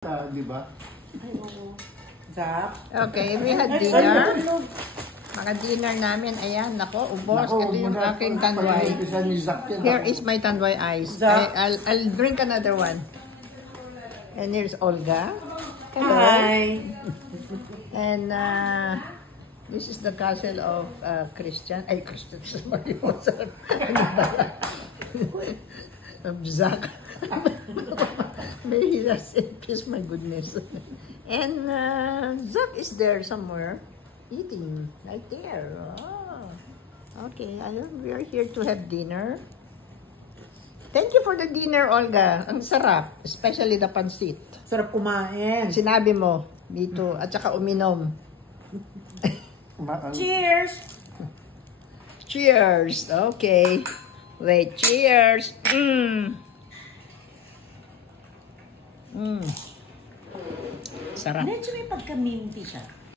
Di ba? Ay, oo. Zap. Okay, we had dinner. Mga dinner namin, ayan, nako, ubos. Ito yung aking tanduay. Here is my tanduay ice. I'll drink another one. And here's Olga. Hello. Hi. And this is the castle of Christian. Ay, Christian. Sorry. Of Zach. May he rest in peace, my goodness. And Zach is there somewhere. Eating right there. Oh. Okay, we are here to have dinner. Thank you for the dinner, Olga. Ang sarap, especially the pancit. Sarap kumain. Sinabi mo dito at saka uminom. Cheers! Cheers. Okay. Wait, cheers. Sarap. Medyo may pagka-minty siya.